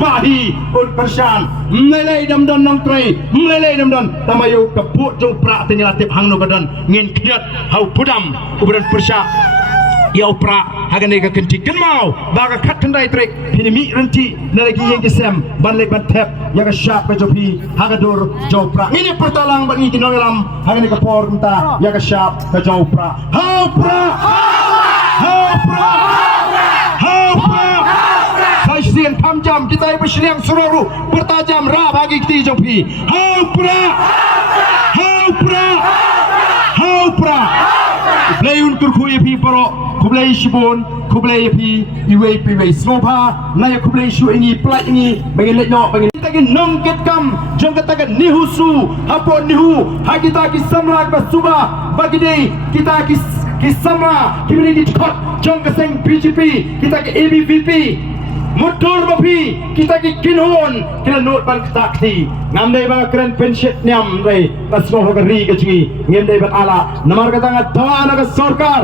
bahi un persan melelai dam-dam nang trai melelai dam-dam tamayu kaput jong pra tenyalatip hang no gadan ngin khiat hau pudam ubran persa ya upra hagan ne ka kenti kan mau baga khat tandai trek pinimi ranti nalagi yang jesem banlek ban tep ya ka syap ka jopi hagador jopra ini pertalang bagi tinolam hagan ne ka por kunta ya ka syap ka jopra haupra haupra haupra Saisian kamjam kita bersiang seluruh bertajam ra bagi kita jopi haupra haupra haupra Playun kurkuy pi paro kublai shibon kublai pi iwei pi wei slopa naya kublai shu ini plai ini bagi lekno bagi tagin nongket kam jong katakan nihusu hapo nihu hagita ki samra basuba bagi dei kita ki samra kimini di thot jong kaseng BJP kita ki ABVP mutur bapi kita ki kinhon kila not ban sakti ngam dei ba keren pension nyam dei pasmo hogari ke chingi ngem dei ban ala namar kata ngat ka sarkar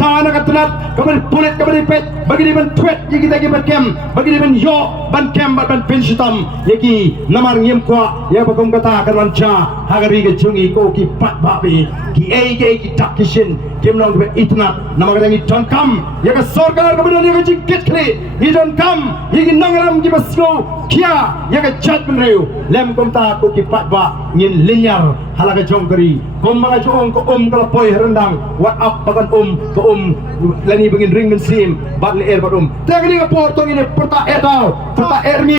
tawana ka tunat kabar pulit kabar pet bagi di ban tweet ye kita ki ban kem bagi di ban yo ban kem ban pension tam ye ki namar ngem kwa ya bakom kata kan wancha hagari ke chingi ko ki pat babi ki ki takishin kem nong be itna namar kata ngi tangkam ya ka sarkar kabar ni ka jikit kli ni tangkam Yigi nangaram ki basgo kia yaga chat benreu lem komta ko ki patba ngin linyar halaga jongkari komba jong ko kala poi rendang what up bagan ko lani bengin ring sim bat le er badum tegni ka porto ini perta etau perta ermi